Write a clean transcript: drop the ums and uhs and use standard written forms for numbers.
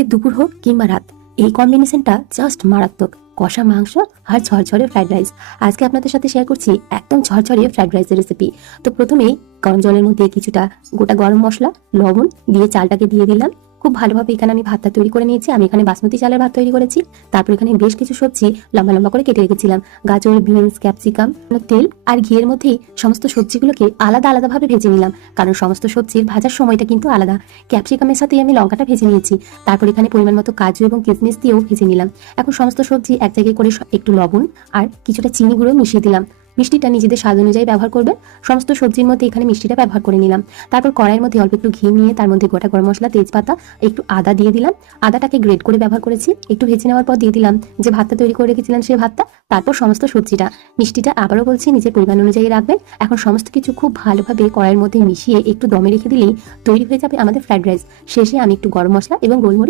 শীতের দুপুর হোক কিংবা রাত, এই কম্বিনেশনটা জাস্ট মারাত্মক। কষা মাংস আর ঝরঝরে ফ্রাইড রাইস। আজকে আপনাদের সাথে শেয়ার করছি একদম ঝরঝরে ফ্রাইড রাইসের রেসিপি। তো প্রথমেই গরম জলের মধ্যে কিছুটা গোটা গরম মশলা, লবণ দিয়ে চালটাকে দিয়ে দিলাম। খুব ভালোভাবে এখানে আমি ভাতটা তৈরি করে নিয়েছি। আমি এখানে বাসমতি চালের ভাত তৈরি করেছি। তারপর এখানে বেশ কিছু সবজি লম্বা লম্বা করে কেটে রেখেছিলাম। গাজর, বিনস, ক্যাপসিকাম, তেল আর ঘিয়ের মধ্যেই সমস্ত সবজিগুলোকে আলাদা আলাদাভাবে ভেজে নিলাম, কারণ সমস্ত সবজির ভাজার সময়টা কিন্তু আলাদা। ক্যাপসিকামের সাথে আমি লঙ্কাটা ভেজে নিয়েছি। তারপর এখানে পরিমাণ মতো কাজু এবং কিশমিশ দিয়েও ভেজে নিলাম। এখন সমস্ত সবজি এক জায়গায় করে একটু লবণ আর কিছুটা চিনি গুঁড়ো মিশিয়ে দিলাম। মিষ্টিটা নিজেদের স্বাদ অনুযায়ী ব্যবহার করবেন। সমস্ত সবজির মধ্যে এখানে মিষ্টিটা ব্যবহার করে নিলাম। তারপর কড়াইয়ের মধ্যে অল্প একটু ঘি নিয়ে তার মধ্যে গোটা গরম মশলা, তেজপাতা, একটু আদা দিয়ে দিলাম। আদাটাকে গ্রেট করে ব্যবহার করেছি। একটু ভেজে নেওয়ার পর দিয়ে দিলাম যে ভাতটা তৈরি করে রেখেছিলাম সেই ভাতটা। তারপর সমস্ত সবজিটা, মিষ্টিটা আবারও বলছি নিজের পরিমাণ অনুযায়ী রাখবেন। এখন সমস্ত কিছু খুব ভালোভাবে কড়াইয়ের মধ্যে মিশিয়ে একটু দমে রেখে দিলেই তৈরি হয়ে যাবে আমাদের ফ্রাইড রাইস। শেষে আমি একটু গরম মশলা এবং গোলমরিচ